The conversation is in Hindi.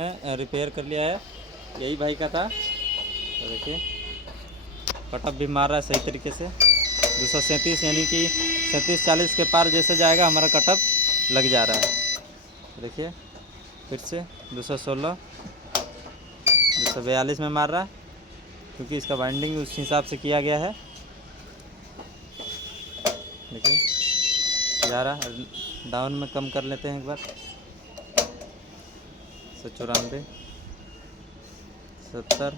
हमने रिपेयर कर लिया है, यही भाई का था। तो देखिए कटअप भी मार रहा है सही तरीके से। 237 यानी कि 37-40 के पार जैसे जाएगा हमारा कटअप लग जा रहा है। देखिए फिर से 216 242 में मार रहा है, क्योंकि इसका बाइंडिंग उस हिसाब से किया गया है। देखिए जा रहा है, डाउन में कम कर लेते हैं एक बार। 194 70